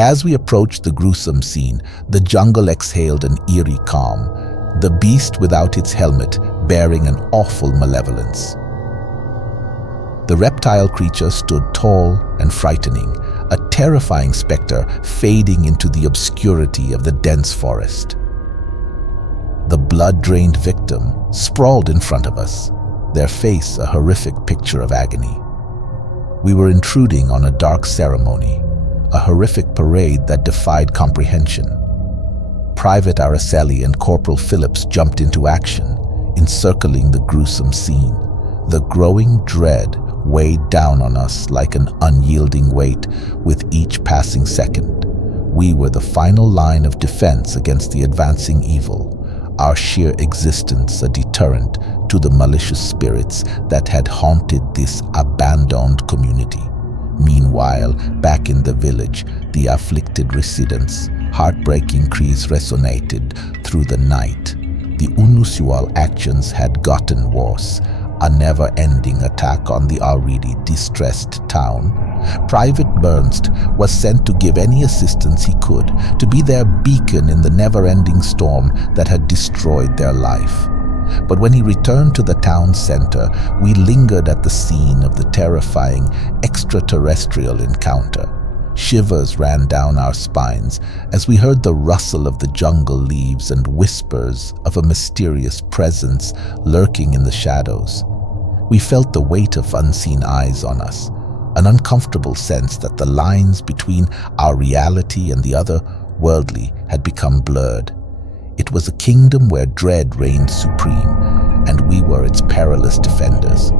As we approached the gruesome scene, the jungle exhaled an eerie calm, the beast without its helmet bearing an awful malevolence. The reptile creature stood tall and frightening, a terrifying specter fading into the obscurity of the dense forest. The blood-drained victim sprawled in front of us, their face a horrific picture of agony. We were intruding on a dark ceremony, a horrific parade that defied comprehension. Private Araceli and Corporal Phillips jumped into action, encircling the gruesome scene. The growing dread weighed down on us like an unyielding weight with each passing second. We were the final line of defense against the advancing evil, our sheer existence a deterrent to the malicious spirits that had haunted this abandoned community. Meanwhile, back in the village, the afflicted residents' heartbreaking cries resonated through the night. The unusual actions had gotten worse, a never-ending attack on the already distressed town. Private Bernst was sent to give any assistance he could, to be their beacon in the never-ending storm that had destroyed their life. But when he returned to the town center, we lingered at the scene of the terrifying extraterrestrial encounter. Shivers ran down our spines as we heard the rustle of the jungle leaves and whispers of a mysterious presence lurking in the shadows. We felt the weight of unseen eyes on us, an uncomfortable sense that the lines between our reality and the other worldly had become blurred. It was a kingdom where dread reigned supreme, and we were its perilous defenders.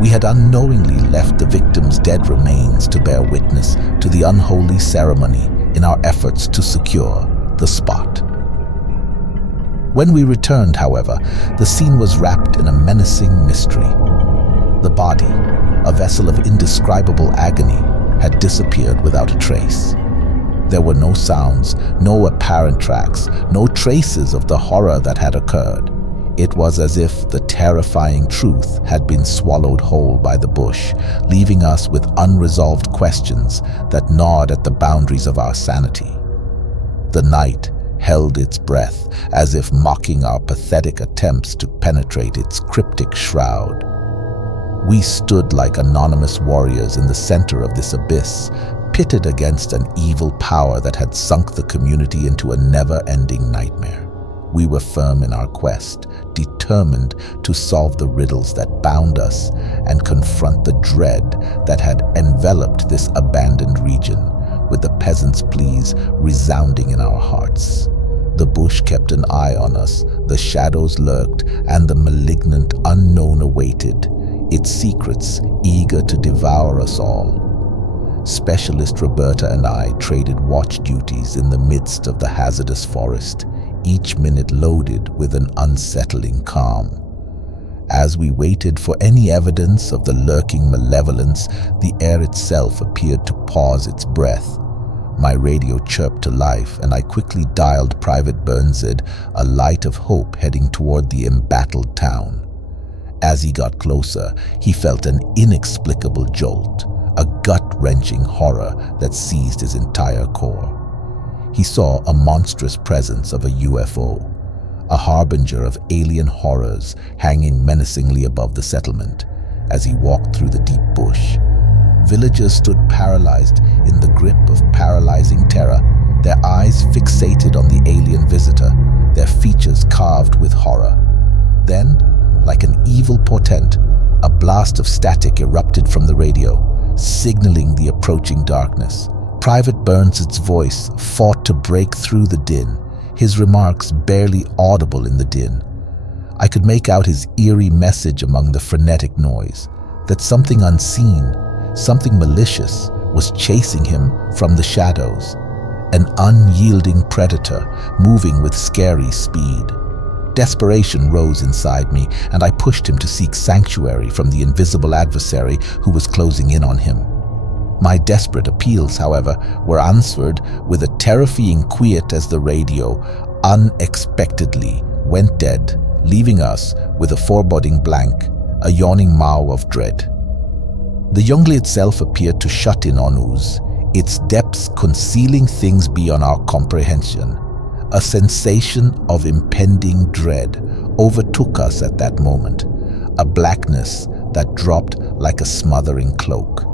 We had unknowingly left the victim's dead remains to bear witness to the unholy ceremony in our efforts to secure the spot. When we returned, however, the scene was wrapped in a menacing mystery. The body, a vessel of indescribable agony, had disappeared without a trace. There were no sounds, no apparent tracks, no traces of the horror that had occurred. It was as if the terrifying truth had been swallowed whole by the bush, leaving us with unresolved questions that gnawed at the boundaries of our sanity. The night held its breath, as if mocking our pathetic attempts to penetrate its cryptic shroud. We stood like anonymous warriors in the center of this abyss, pitted against an evil power that had sunk the community into a never-ending nightmare. We were firm in our quest, determined to solve the riddles that bound us and confront the dread that had enveloped this abandoned region, with the peasants' pleas resounding in our hearts. The bush kept an eye on us, the shadows lurked, and the malignant unknown awaited, its secrets eager to devour us all. Specialist Roberta and I traded watch duties in the midst of the hazardous forest, each minute loaded with an unsettling calm. As we waited for any evidence of the lurking malevolence, the air itself appeared to pause its breath. My radio chirped to life, and I quickly dialed Private Bernzid, a light of hope heading toward the embattled town. As he got closer, he felt an inexplicable jolt, a gut-wrenching horror that seized his entire core. He saw a monstrous presence of a UFO, a harbinger of alien horrors hanging menacingly above the settlement. As he walked through the deep bush, villagers stood paralyzed in the grip of paralyzing terror, their eyes fixated on the alien visitor, their features carved with horror. Then, like an evil portent, a blast of static erupted from the radio, signaling the approaching darkness. Private Bernzid's voice fought to break through the din, his remarks barely audible in the din. I could make out his eerie message among the frenetic noise, that something unseen, something malicious, was chasing him from the shadows, an unyielding predator moving with scary speed. Desperation rose inside me, and I pushed him to seek sanctuary from the invisible adversary who was closing in on him. My desperate appeals, however, were answered with a terrifying quiet as the radio unexpectedly went dead, leaving us with a foreboding blank, a yawning maw of dread. The jungle itself appeared to shut in on us, its depths concealing things beyond our comprehension. A sensation of impending dread overtook us at that moment, a blackness that dropped like a smothering cloak.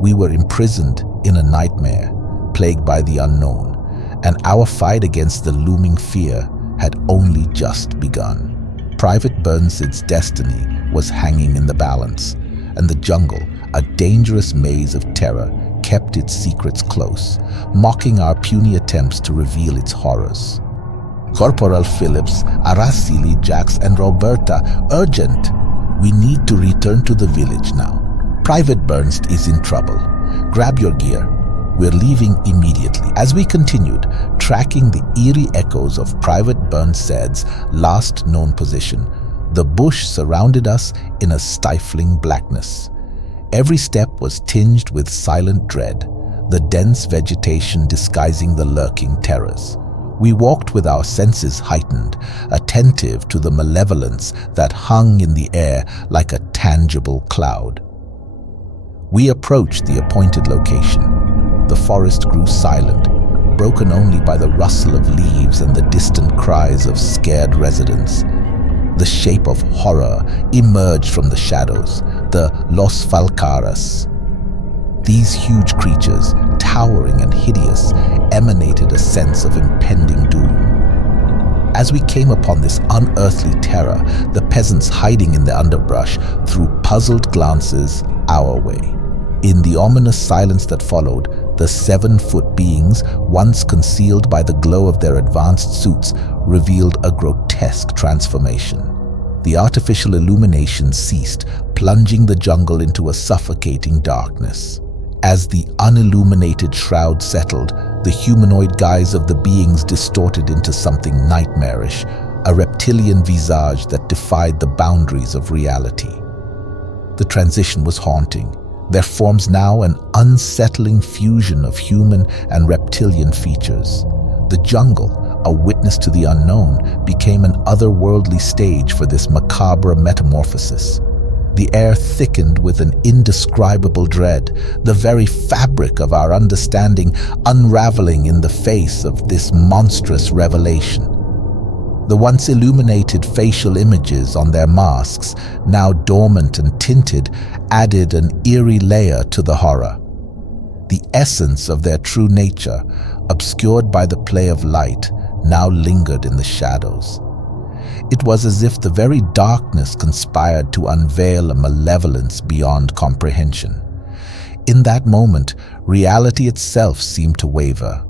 We were imprisoned in a nightmare, plagued by the unknown, and our fight against the looming fear had only just begun. Private Burnsid's destiny was hanging in the balance, and the jungle, a dangerous maze of terror, kept its secrets close, mocking our puny attempts to reveal its horrors. Corporal Phillips, Araceli, Jax, and Roberta, urgent! We need to return to the village now. Private Burnsid is in trouble. Grab your gear. We're leaving immediately. As we continued, tracking the eerie echoes of Private Burnsid's last known position, the bush surrounded us in a stifling blackness. Every step was tinged with silent dread, the dense vegetation disguising the lurking terrors. We walked with our senses heightened, attentive to the malevolence that hung in the air like a tangible cloud. We approached the appointed location. The forest grew silent, broken only by the rustle of leaves and the distant cries of scared residents. The shape of horror emerged from the shadows, the Los Falcaras. These huge creatures, towering and hideous, emanated a sense of impending doom. As we came upon this unearthly terror, the peasants hiding in the underbrush threw puzzled glances our way. In the ominous silence that followed, the 7-foot beings, once concealed by the glow of their advanced suits, revealed a grotesque transformation. The artificial illumination ceased, plunging the jungle into a suffocating darkness. As the unilluminated shroud settled, the humanoid guise of the beings distorted into something nightmarish, a reptilian visage that defied the boundaries of reality. The transition was haunting, their forms now an unsettling fusion of human and reptilian features. The jungle, a witness to the unknown, became an otherworldly stage for this macabre metamorphosis. The air thickened with an indescribable dread, the very fabric of our understanding unraveling in the face of this monstrous revelation. The once illuminated facial images on their masks, now dormant and tinted, added an eerie layer to the horror. The essence of their true nature, obscured by the play of light, now lingered in the shadows. It was as if the very darkness conspired to unveil a malevolence beyond comprehension. In that moment, reality itself seemed to waver.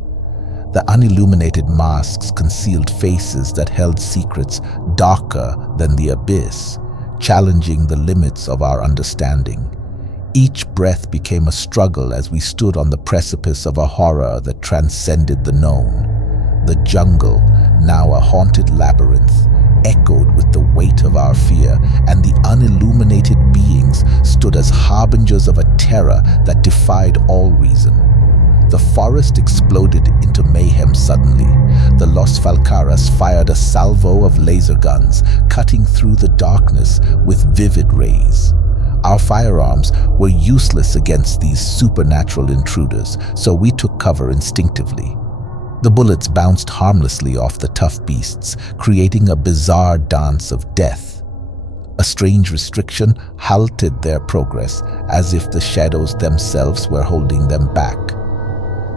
The unilluminated masks concealed faces that held secrets darker than the abyss, challenging the limits of our understanding. Each breath became a struggle as we stood on the precipice of a horror that transcended the known. The jungle, now a haunted labyrinth, echoed with the weight of our fear, and the unilluminated beings stood as harbingers of a terror that defied all reason. The forest exploded into mayhem suddenly. The Los Falcaras fired a salvo of laser guns, cutting through the darkness with vivid rays. Our firearms were useless against these supernatural intruders, so we took cover instinctively. The bullets bounced harmlessly off the tough beasts, creating a bizarre dance of death. A strange restriction halted their progress, as if the shadows themselves were holding them back.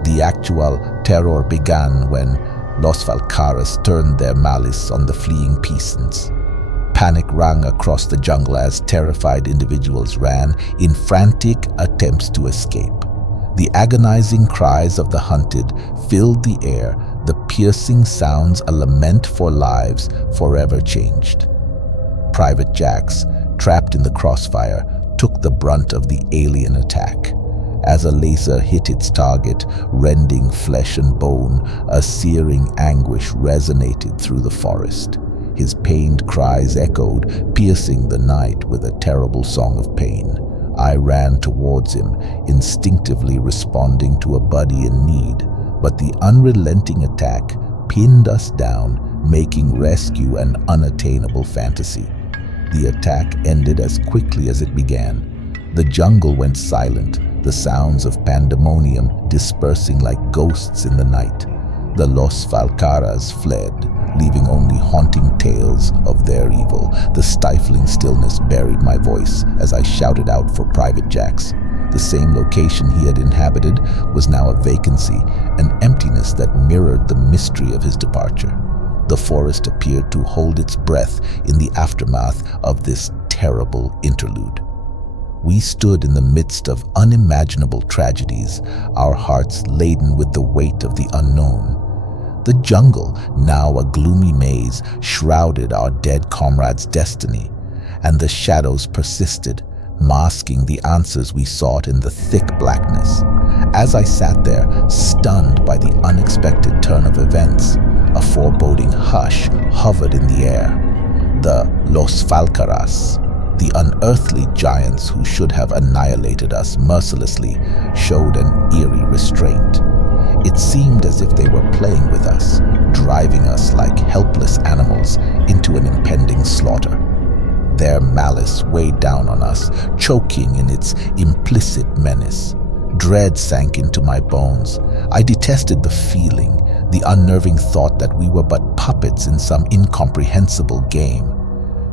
The actual terror began when Los Falcaras turned their malice on the fleeing peasants. Panic rang across the jungle as terrified individuals ran in frantic attempts to escape. The agonizing cries of the hunted filled the air, the piercing sounds a lament for lives forever changed. Private Jax, trapped in the crossfire, took the brunt of the alien attack. As a laser hit its target, rending flesh and bone, a searing anguish resonated through the forest. His pained cries echoed, piercing the night with a terrible song of pain. I ran towards him, instinctively responding to a buddy in need, but the unrelenting attack pinned us down, making rescue an unattainable fantasy. The attack ended as quickly as it began. The jungle went silent, the sounds of pandemonium dispersing like ghosts in the night. The Los Falcaras fled, leaving only haunting tales of their evil. The stifling stillness buried my voice as I shouted out for Private Jax. The same location he had inhabited was now a vacancy, an emptiness that mirrored the mystery of his departure. The forest appeared to hold its breath in the aftermath of this terrible interlude. We stood in the midst of unimaginable tragedies, our hearts laden with the weight of the unknown. The jungle, now a gloomy maze, shrouded our dead comrade's destiny, and the shadows persisted, masking the answers we sought in the thick blackness. As I sat there, stunned by the unexpected turn of events, a foreboding hush hovered in the air. The Los Falcaras, the unearthly giants who should have annihilated us mercilessly, showed an eerie restraint. It seemed as if they were playing with us, driving us like helpless animals into an impending slaughter. Their malice weighed down on us, choking in its implicit menace. Dread sank into my bones. I detested the feeling, the unnerving thought that we were but puppets in some incomprehensible game.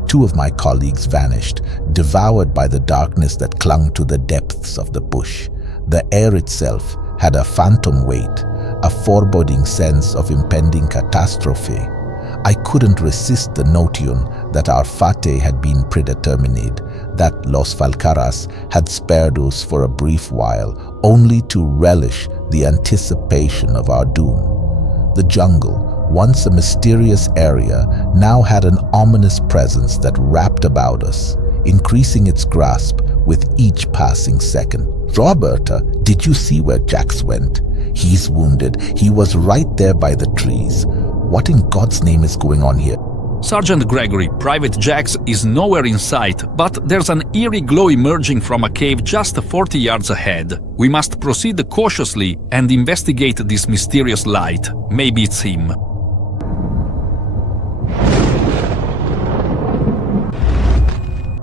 Two of my colleagues vanished, devoured by the darkness that clung to the depths of the bush. The air itself had a phantom weight, a foreboding sense of impending catastrophe. I couldn't resist the notion that our fate had been predetermined, that Los Falcaras had spared us for a brief while, only to relish the anticipation of our doom. The jungle, once a mysterious area, now had an ominous presence that wrapped about us, increasing its grasp with each passing second. Roberta, did you see where Jax went? He's wounded. He was right there by the trees. What in God's name is going on here? Sergeant Gregory, Private Jax is nowhere in sight, but there's an eerie glow emerging from a cave just 40 yards ahead. We must proceed cautiously and investigate this mysterious light. Maybe it's him.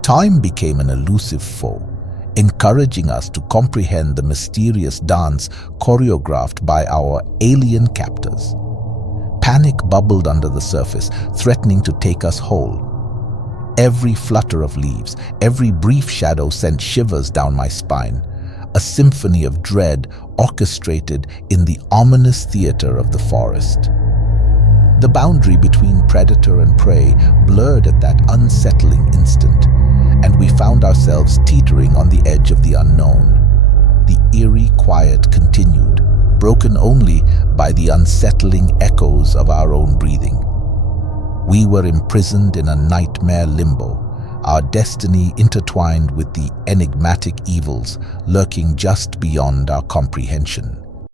Time became an elusive foe, encouraging us to comprehend the mysterious dance choreographed by our alien captors. Panic bubbled under the surface, threatening to take us whole. Every flutter of leaves, every brief shadow sent shivers down my spine, a symphony of dread orchestrated in the ominous theater of the forest. The boundary between predator and prey blurred at that unsettling instant, and we found ourselves teetering on the edge of the unknown. The eerie quiet continued, broken only by the unsettling echoes of our own breathing. We were imprisoned in a nightmare limbo, our destiny intertwined with the enigmatic evils lurking just beyond our comprehension.